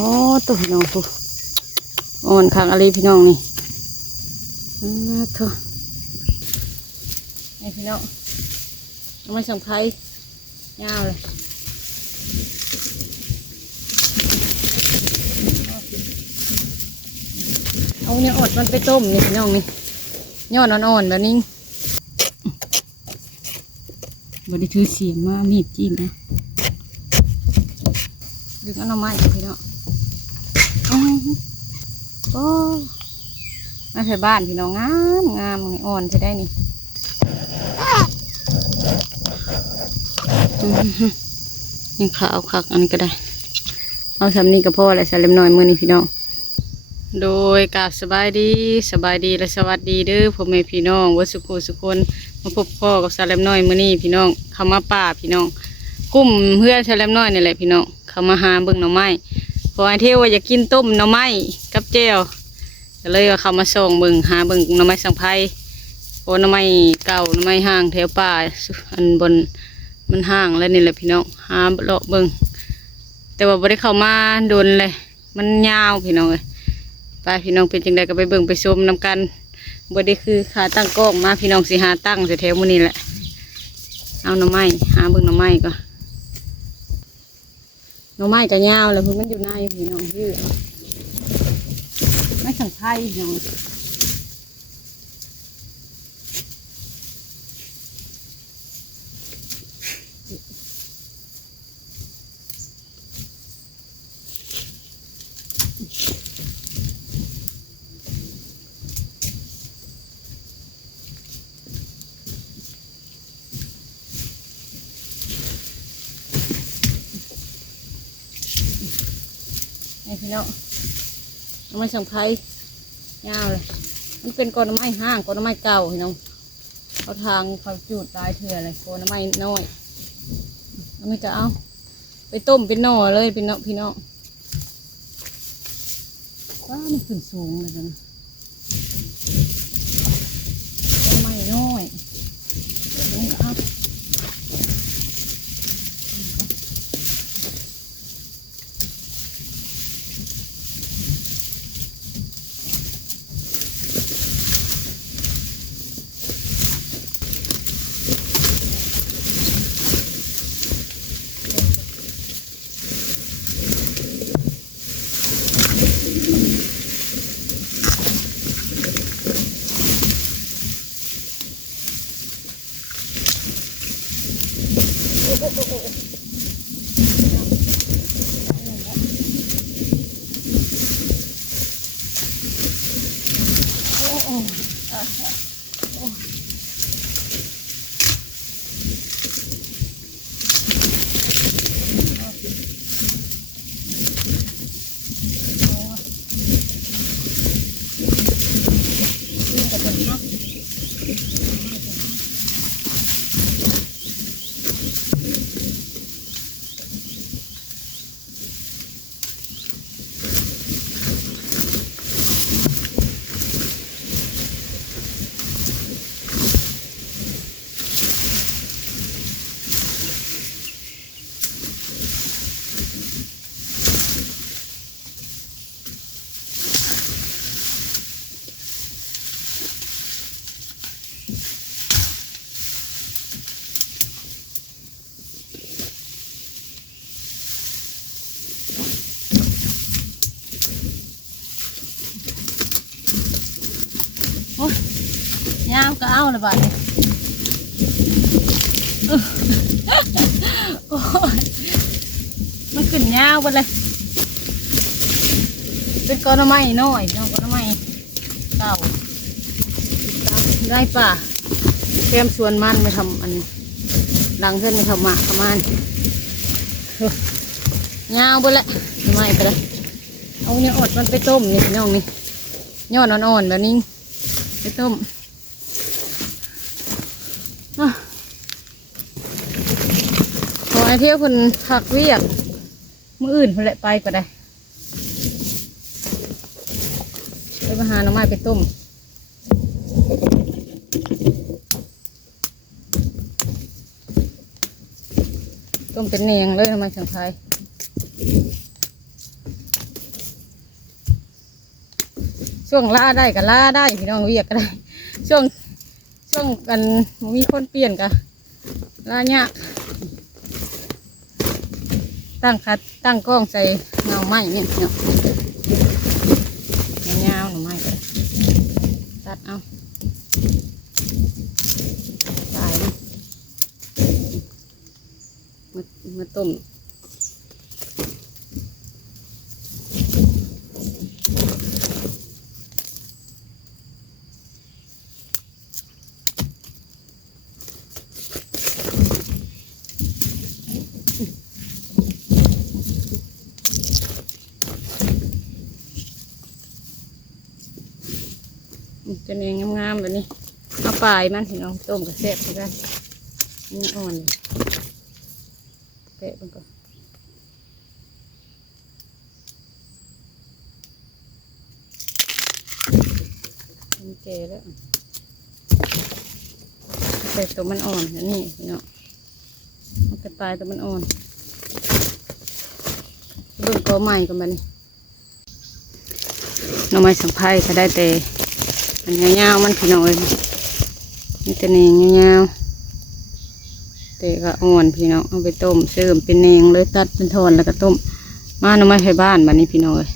อ๋อตัวพี่น้องผู้อ่อนคักอะไรพี่น้องนี่เถอะนี่พี่น้องเอามาสั่งไผ่ยาวเลยเอาเนี่ยอดมันไปต้มนี่พี่น้องนี่ยอดอ่อนๆแบบนี้บไดถือเสียมมามีดจิ้มนะดึงเอาหน่อไม้พี่น้องโอ้มาใส่บ้านพี่น้องงามงามนี่อ่อนจะได้นี่ยังขาวคักอันนี้ก็ได้เอาทำนี่กับพ่อแหละใส่เล็มน้อยมือนี่พี่น้องโดยกราบสบายดีและสวัสดีเด้อพ่อแม่พี่น้องวัดสุโขสุคนมาพบพ่อกับสาเล็มน้อยมือนี่พี่น้องเขามาป่าพี่น้องกุ้มเพื่อนสาเล็มน้อยนี่แหละพี่น้องเขามาหาเบิ่งหน่อไม้พอไอเทวว่าอยากกินต้มหน่อไม้กับเจลก็เลยว่าเขามาส่งเบิ่งหาเบิ่งหน่อไม้สังไพรโอ้หน่อไม้เก่าหน่อไม้ห่างแถวป่าอันบนมันห่างแล้วนี่แหละพี่น้องหาเลาะเบิ่งแต่ว่าบ่ได้เข้ามาโดนเลยมันยาวพี่น้องเลยไปพี่น้องเป็นจังใดก็ไปเบิ่งไปชมนำกันบ่ได้คือขาตั้งกล้องมาพี่น้องสิหาตั้งแถวมื้อนี้แหละเอาหน่อไม้หาเบิ่งหน่อไม้ก็หน่อไม้ก็ยาวแล้วเพิ่นมันอยู่ในพี่น้องยื้อไม่สังไพ่พี่น้องนี่พี่น้องหน่อไม้สังไพ่ยาวเลยมันเป็นก้อนหน่อไม้ห้างก้อนหน่อไม้เก่าพี่น้องเขาทางเขาจูดตายเถื่อเลยก้อนหน่อไม้น้อยอันนี้ก็เอาไปต้มเป็นหน่อเลยเป็นเนาะพี่น้องว้ามันขึ้นสูงเลยนะก้อนหน่อไม้น้อยลงเอายาวก็เอาละบาดนี้มันขึ้นยาวไปเลยเป็นก้อนไม้น้อยน้องก้อนไม้เก่าได้ป่ะเตรียมส่วนมันไปทำอันดังเส้นไปทำหมากประมาณยาวไปเลยไม่ไปเลยเอาเนี่ยอดมันไปต้มนี่น้องนี่ยอดอ่อนๆแบบนี้ไปต้มขอไอเที่ยวคนผักเวียกมื้ออื่นคนแหละไปก็ได้ไปมาหาหน่อไม้ไปต้มเป็นแหนงเลยหน่อไม้สังไพร ช่วงล่าได้ก็ล่าได้พี่น้องเวียกก็ได้ช่วงกันมีคนเปลี่ยนกันล่าเนี่ยตั้งกล้องใส่เงาไม้เนี่ยเนาะเงาหน่อไม้ก็ได้ตัดเอาตายนะมาต้มจะเนียงงามๆแบบนี้เอาปลายมันพี่น้องต้มกับแซ่บเหมือนกันนี่อ่อนแกะมันก่อนมันแก่แล้วแต่ตัวมันอ่อนนะนี่พี่น้องมันจะตายตัวมันอ่อนเบิ่งกอใหม่กันมานี่หน่อไม้สัมไพรก็ได้แต่มันยาวๆมันพี่น้องเอ้ยนี่แต่เนงยาวๆแต่ก็อ่อนพี่น้องเอาไปต้มเสริมเป็นเนงเลยตัดเป็นทอนแล้วก็ต้มมาหน่อไม้ไผ่บ้านบัดนี้พี่น้องเอ้ย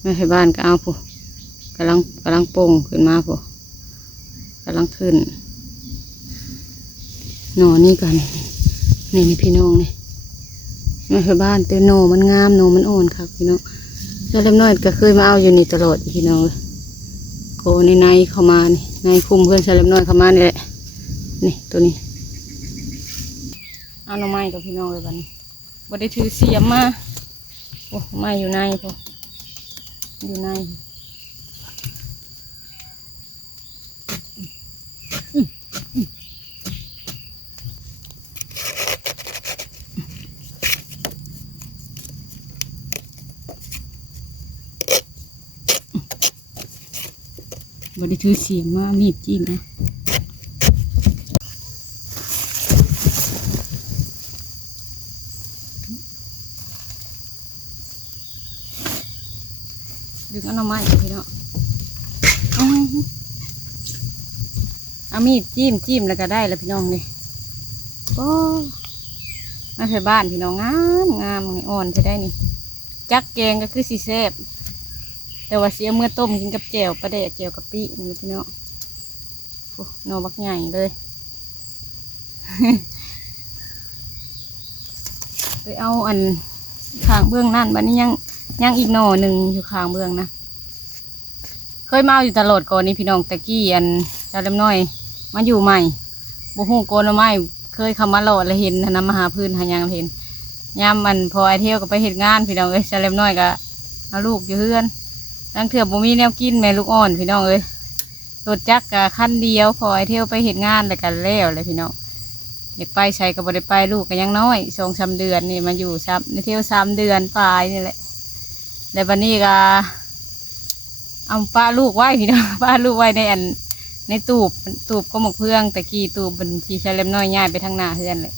ไม่ไผ่บ้านก็เอาผู้กำลังโป่งขึ้นมาผู้กำลังขึ้นหน่อนี่กันนี่พี่น้องนี่ไม่ไผ่บ้านแต่หน่อมันงามหน่อมันอ่อนครับพี่น้องแล้วเล็กน้อยก็เคยมาเอาอยู่นี่ตลอดพี่น้องโกในเข้ามานี่ในคุมเพื่อนชาเล็กน้อยเข้ามานี่แหละนี่ตัวนี้เอาหน่อไม้กับพี่น้องเลยบัดนี้บ่ได้ถือเสียมมาโอ้ไม้อยู่ในพออยู่ในบ่ได้ถือเสียมมามีดจิ้มนะดึงเอาหน่อไม้พี่น้องเอามีดจิ้มแล้วก็ได้แล้วพี่น้องนี่โอ้มาใส่บ้านพี่น้องงามอ่อนใช่ได้นี่จักแกงก็คือสีแซ่บแต่ว่าเสียเมื่อต้มกินกับแจ่วปลาแดดแจ่วกะปินี่พี่น้องโอ้หน่อบักใหญ่เลยไปเอาอันข้างเบื้องนั่นบัดนี้ยังอีกหน่อหนึ่งอยู่ข้างเบื้องนะเคยมาอยู่ตลอดก่อนนี้พี่น้องตะกี้อันดาวเล็มน้อยมาอยู่ใหม่บุหูโกนไม้เคยเข้ามาหล่อแล้วเห็นนำมาหาพื้นหายังเห็นยามมันพอไอเที่ยวก็ไปเห็นงานพี่น้องเอ้ยดาวเล็มน้อยก็เอาลูกอยู่เฮือนนั่งเถื่อบ่มีแนวกินแม่ลูกอ่อนพี่น้องเอ้ยรถจักรกับขั้นเดียวพอไอเที่ยวไปเห็นงานแล้วกันแล้วเลยพี่น้องอยากไปใช้ก็บ่ได้ไปลูกก็ยังน้อย2-3 เดือนนี่มาอยู่ซับในเที่ยว3 เดือนปลายนี่แหละแล้ววันนี้ก็เอาป้าลูกไว้พี่น้องป้าลูกไว้ในตูบก็หมกเพื่องแต่กี้ตูบเป็นชีชาเล็มน้อยง่ายไปทางหน้าเพื่อนเลย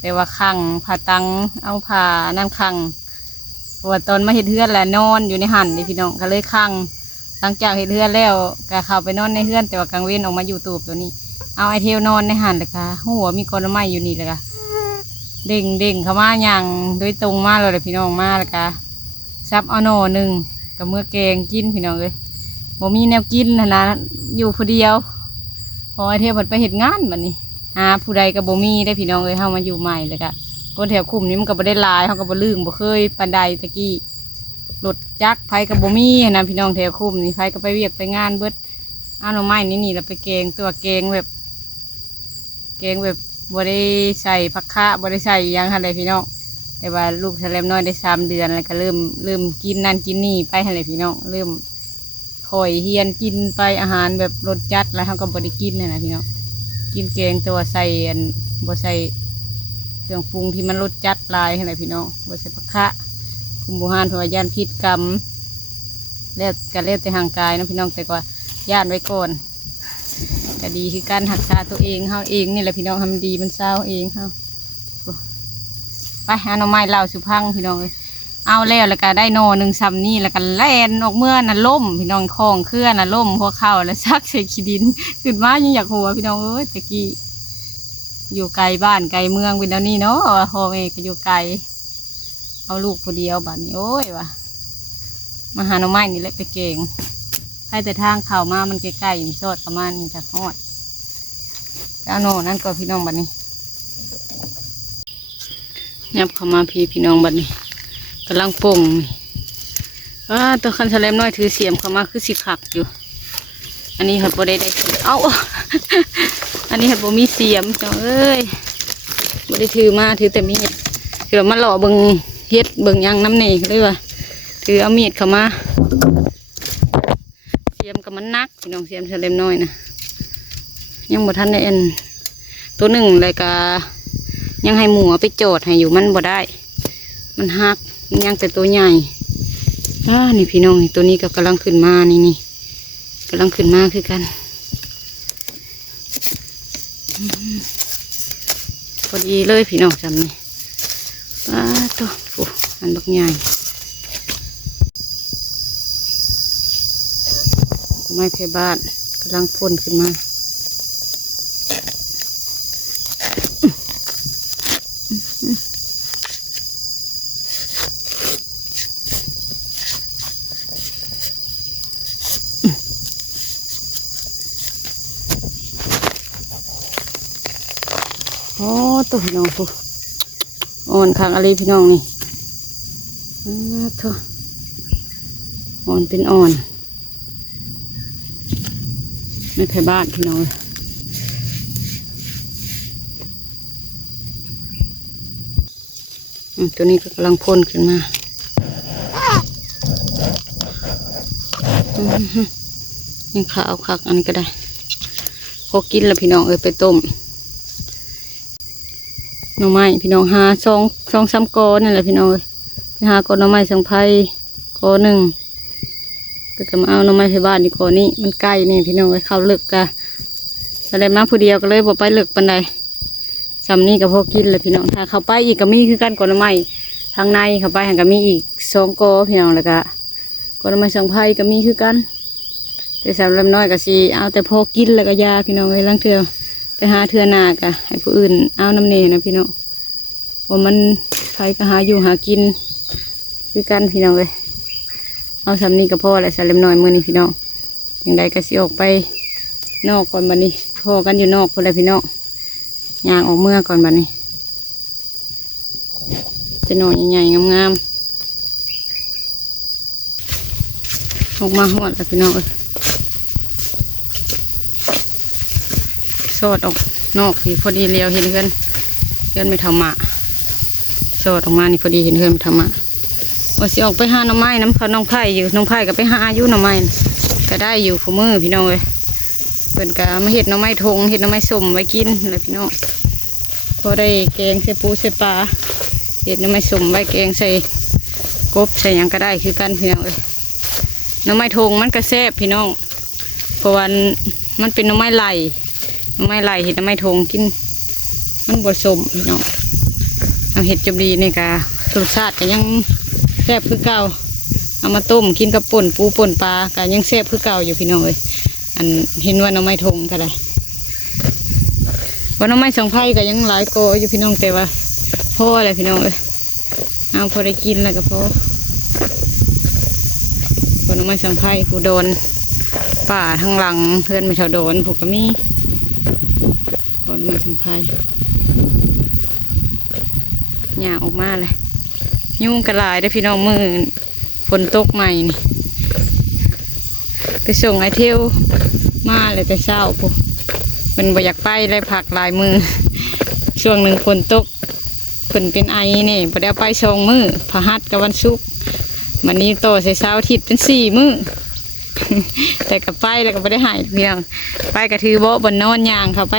แต่ว่าขังผ่าตังเอาผ่านั่นขังเพราะว่าตอนมาเห็ดเฮือนแหละนอนอยู่ในหันเลยพี่น้องก็เลยขังหลังจากเห็ดเฮือนแล้วก็เข้าไปนอนในเฮือนแต่ว่ากลางเว้นออกมาอยู่ตูบตัวนี้เอาไอเทลนอนในหันเลยค่ะหัวมีก้อนไม้อยู่นี่เลยค่ะเด้งเข้ามาอย่างโดยตรงมาเลยพี่น้องมาเลยค่ะซับเอาหน่อหนึ่งกับเมื่อแกงกินพี่น้องเลยบ่มีแนวกินนะอยู่ผู้เดียวพอไอเทลไปเห็ดงานแบบนี้ผู้ใดกับบ่มีได้พี่น้องเลยเข้ามาอยู่ใหม่เลยค่ะคนแถวคุมนี้มันก็บ่ได้ลายเขาก็บ่ลืมบ่เคยปันใดตะกี้รถจักรไฟกับบ่มีนะพี่น้องแถวคุมนี่ไฟก็ไปเวียกไปงานเบิดเอาหน่อไม้นี่แล้วไปแกงตัวแกงแบบบ่ได้ใส่ผักคะบ่ได้ใส่ยังอะไรพี่น้องแต่ว่าลูกแสลมน้อยได้3 เดือนแล้วก็เริ่มกินนั่นกินนี่ไปอะไรพี่น้องเริ่มคอยเฮียนกินไปอาหารแบบรสจัดแล้วเขาก็บ่ได้กินเลยนะพี่น้องกินแกงตัวใส่บ่ใส่เครื่องปรุงที่มันรสจัดลายอะไรพี่น้องบ่ใส่ผักคะคุมบูฮานเพราะว่าย่านพิษกรรมแล้วก็เลี้ยวแต่ห่างกายนะพี่น้องแต่ก็ย่านไว้ก่อนก็ดีคือการหักษาตัวเองเขาเองนี่แหละพี่น้องทำดีมันเศร้าเองเขาไปหาหน่อไม้เล่าสุพังพี่น้องเลย เอาแล้วก็ได้หน่อหนึ่งซ้ำนี่แล้วก็แล่นออกเมื่อน่ะล่มพี่น้องคลองเคลื่อนน่ะล่มหัวเข่าแล้วซักใส่ขี้ดินขึ้นมายังอยากหัวพี่น้องเอ้ยตะกี้อยู่ไกลบ้านไกลเมืองเป็นแล้วนี่เนาะพ่อแม่ก็อยู่ไกลเอาลูกคนเดียวบัดนี้โอ้ยวะมาหาหน่อไม้นี่แหละไปเก่งให้แต่ทางเข้ามามันใกล้ๆนี่สดประมาณนี้จะฮอดเอาหน่อนั่นก็พี่น้องบัดนี้ยับเข้ามาพี่น้องบัดนี้กำลังป่งตัวคันแสลมน้อยถือเสียมเข้ามาคือสิขักอยู่อันนี้หัดโบได้เอ้า อันนี้หัดโบมีเสียมจังเอ้ยโบได้ถือมาถือแต่มีดคือเรามาหล่อเบิงเฮ็ดเบิงยังน้ำนี่เลยว่าถือเอามีดเข้ามาเสียมกับมันนักพี่น้องเสียมแสลมน้อยนะยังบ่ทันได้เอ็นตัวหนึ่งเลยกะยังให้หมูไปโจดให้อยู่มันบ่ได้มันหักยังแต่ตัวใหญ่นี่พี่น้องตัวนี้ก็กำลังขึ้นมานี่กำลังขึ้นมาคือกันพอดีเลยพี่น้องจำนี่ตัวโอ้อันบักใหญ่ไม้เพบ้านกำลังพ่นขึ้นมาตัวพี่น้องผู้อ่อนข้างอะไรพี่น้องนี่ตัวอ่อนเป็นอ่อนไม่แพ้บ้านพี่น้องตัวนี้ก็กำลังพ่นขึ้นมายังขาวคักอันนี้ก็ได้พอกินแล้วพี่น้องไปต้มหน่อไม้พี่น้องหาสองสามกอนี่แหละพี่น้องไปหากอหน่อไม้สังไพกอหนึ่งก็มาเอาหน่อไม้ไปบ้านนี่กอนี้มันใกล้นี่พี่น้องเข้าเลิกกะอะไรมาผู้เดียวก็เลยบอกไปเลิกปันใดซ้ำนี่ก็พอกินเลยพี่น้องถ้าเข้าไปอีกก็มีคือกันกอหน่อไม้ทางในเข้าไปก็มีอีก2 กอพี่น้องแล้วก็กอหน่อไม้สังไพก็มีคือกันแต่สำหรับน้อยก็สิเอาแต่พอกินแล้วก็ยาพี่น้องเลยลังเทื่อไปหาเทือนากะให้ผู้อื่นเอาน้ำเนยนะพี่น้องว่ามันใครก็หาอยู่หากินคือกันพี่น้องเลยเอาสำนีกับพ่อแหละสำเร็จน้อยมือนี่พี่น้องอย่างใดก็สิออกไปนอกก่อนบัดนี้พ่อกันอยู่นอกคนละพี่น้องย่างออกเมื่อก่อนบัดนี้จะหน่อยใหญ่ๆงามๆออกมาหอดแล้วพี่น้องสอดออกนอกที่พอดีเลี้ยวเห็นเพื่อนไม่ทำมะสอดออกมานี่พอดีเห็นเพื่อนไม่ทำมะว่าสิออกไปหาหน่อไม้น้ำเขาน้องไผ่อยู่น้องไผ่ก็ไปหาอยู่หน่อไม้ก็ได้อยู่คู่มือพี่น้องเลยเพื่อนก็มาเห็ดหน่อไม้ทงเห็ดหน่อไม้ส้มไว้กินเลยพี่น้องพอได้แกงใส่ปูใส่ปลาเห็ดหน่อไม้ส้มไว้แกงใส่กบใส่ยังก็ได้คือกันพี่น้องเลยหน่อไม้ทงมันก็แซ่บพี่น้องเพราะวันมันเป็นหน่อไม้ไหลเห็ดหน่อไม้ทงกินมันบดสมเนาะเอาเห็ดจบดีนี่กะรสชาติก็ยังแซ่บคือเก่าเอามาต้มกินกับป่นปูป่นปลาก็ยังแซ่บคือเก่าอยู่พี่น้องเลยอันเห็นว่าหน่อไม้ทงก็ได้ว่าหน่อไม้สังไพก็ยังหลายโกอยู่พี่น้องแต่ว่าพ่ออะไรพี่น้องเลยเอาพอได้กินแล้วก็พอว่าหน่อไม้สังไพผู้โดนป่าทั้งหลังเพื่อนไม่เท่าโดนผูกก็มีก่อนมาสังไพหย่าออกมาเลยยุ่งกระลายได้พี่น้องมือฝนตกใหม่นี่ไปส่งไอเที่ยวมาเลยแต่เช้าปุ๊บเป็นบ่อยากไปเลยผักลายมือช่วงหนึ่งฝนตกฝนเป็นไอนี่พอได้ไปส่งมือพะฮัดกับวันศุกร์วันนี้โตใส่เช้าอาทิตย์เป็น4 มื้อ แต่กับไปแล้วก็ไม่ได้หายเพียงไปกระถือโบ๊ะบนนอนยางเขาไป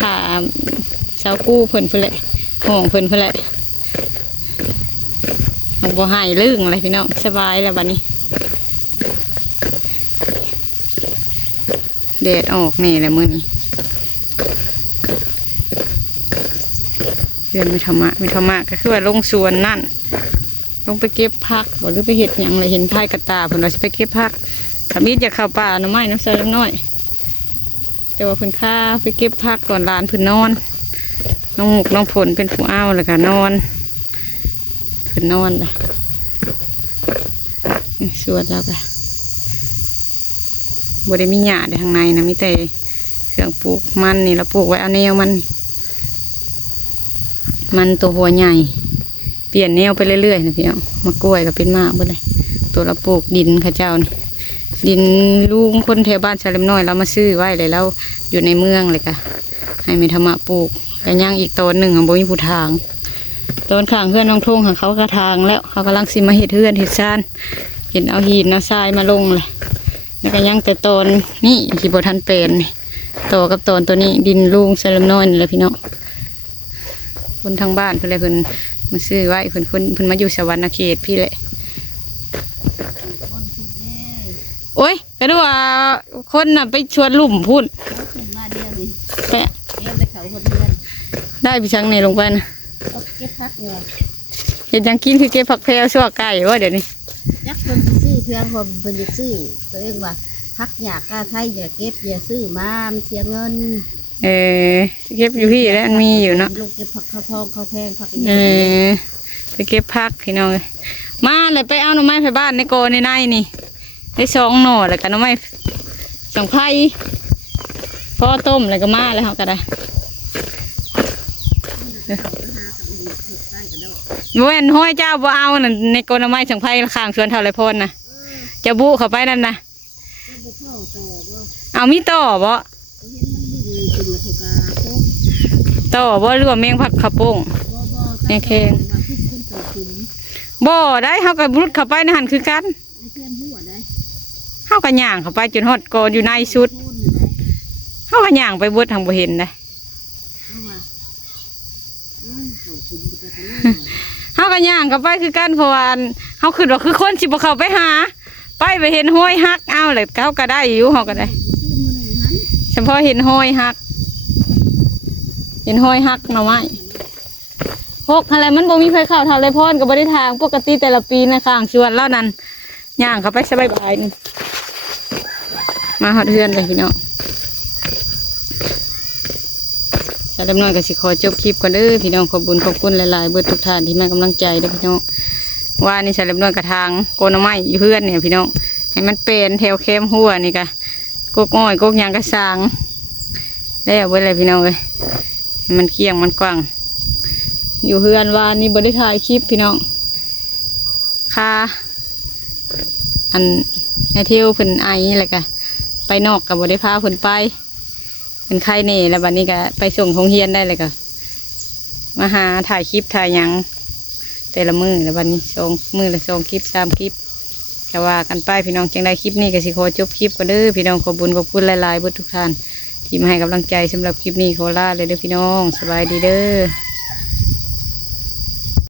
ขาเช้ากู้เพิ่นเพื่อแหละห่วงเพิ่นเพื่อแหละของบ่หายลื่นอะไรพี่น้องสบายแล้วบัดนี้แดดออกนี่แหละมื้อนี้เพื่อนไม่ธรรมะก็คือว่าลงสวนนั่น ลงไปเก็บผักหรือไปเห็ดอย่างไรเห็นพายกระตาเพิ่นว่าสิไปเก็บผักถ้ามีจะเข้าป่าหน่อไม้น้ำใส่น้อยแต่ว่าเพิ่นข้าไปเก็บผักก่อนหลานเพิ่นนอนน้องหมกน้องผลเป็นผู้อ้าวแล้วก็นอนเพิ่นนอนเลยสวดแล้วก็บริมีหญ้าในทางในนะมีแต่เครื่องปลูกมันนี่เราปลูกไว้เอาแนวมันตัวหัวใหญ่เปลี่ยนแนวไปเรื่อยๆนะพี่น้องมากล้วยก็เป็นมากไปเลยตัวเราปลูกดินข้าเจ้านี่ดินลุงคนแถวบ้านชาเลมน้อยเรามาซื้อไว้เลยแล้วอยู่ในเมืองเลยค่ะให้มีธรรมะปลูกแล้วย่างอีกต้นหนึ่งของโบมีผู้ทางต้นข้างเพื่อนน้องทงของเขากระทางแล้วเขากำลังสิมาเห็ดเพื่อนเห็ดซานเห็นเอาหินเอาทรายมาลงเลยแล้วก็ย่างแต่ต้นนี่ที่บทันเป็นต่อกับต้นตัวนี้ดินลุงชาเลมน้อยนี่แหละพี่น้องคนทางบ้านเพื่อนเลยเพื่อนมาซื้อไว้เพิ่นมาอยู่สวรรณเขตพี่แหละโอ้ยก็ดูว่าคนน่ะไปชวนลุ่มพูดไปได้พี่ช้างในลงไปนะเก็บพักอยู่เห็นยังกินคือเก็บผักแพรวชั่วไก่ว่าเดี๋ยวนี้ยักษ์คนซื้อเพื่อนคนเป็นจะซื้อตัวเองว่าพักอยากกล้าไทยอย่าเก็บอย่าซื้อมาเสียเงินเก็บอยู่พี่แล้วมีอยู่เนาะลูกเก็บผักข้าวทองข้าวแทงผักไปเก็บผักพี่น้องเลยมาเลยไปเอาหน่อไม้ไปบ้านในโกในนี่ได้2 หน่อแล้วกันหน่อไม้2 ไผ่พ่อต้มแล้วก็มาแล้วเขาก็ได้เว้นห้อยเจ้าบ่เอาน่ะในโกนหน่อไม้2 ไผ่ข้างสวนเท่าไรพ่นนะจะบุเข้าไปนั่นนะเอามีต่อบ่ต่อบ่หรือว่าแมงผักขะโป่งแมงแข็งบ่ได้เขากับรุดเข้าไปในหันคือกันเขากับย่างเข้าไปจนฮอดกออยู่ในสุดเขากับย่างไปเบิดทางบ่เห็นเลยเขากับย่างเข้าไปคือกันเพราะว่าเขาขึ้นว่าคือคนสิบ่เข้าไปหาไปเห็นห้อยฮักเอาเลยเขาก็ได้อยู่เขาก็ได้เฉพาะเห็นห้อยฮักหน่อไม้อะไรมันบ่มีไฟเข้าทางไรพ่นกับบริทางปกติแต่ละปีนะข้างชวนแล้วนั้นย่างเขาไปสบายมาหอดเฮือนเลยพี่น้องชาดำน้อยกับสิขอจบคลิปก่อนเด้อพี่น้องขอบคุญขอบคุณหลายๆเบิดทุกท่านที่ให้กำลังใจเด้อพี่น้องว่านี่ชาดำน้อยกับทางโกนไม้อยู่เฮือนเนี่ยพี่น้องให้มันเป็นแถวเข้มหัวนี่กะกกง่อยกกยางกระสางแล้วเบิดเลยพี่น้องเลยให้มันเกี่ยงมันกว้างอยู่เฮือนว่านี่บริถ่ายคลิปพี่น้องค่ะอันไอเที่ยวเพิ่นไออะไรกะไปนอกกับบริพาเพิ่นไปเป็นใครเน่แล้วบัดนี้ก็ไปส่งโรงเรียนได้เลยก็มาหาถ่ายคลิปถ่ายยังแต่ละมือแล้วบัดนี้มือละ2 คลิป3 คลิปก็ว่ากันไปพี่น้องจังได้คลิปนี้ก็สิขอจบคลิปกันเด้อพี่น้องขอบุญขอบคุณหลายๆเบิดทุกท่านที่มาให้กำลังใจสำหรับคลิปนี้ขอลาเลยเด้อพี่น้องสบายดีเด้อ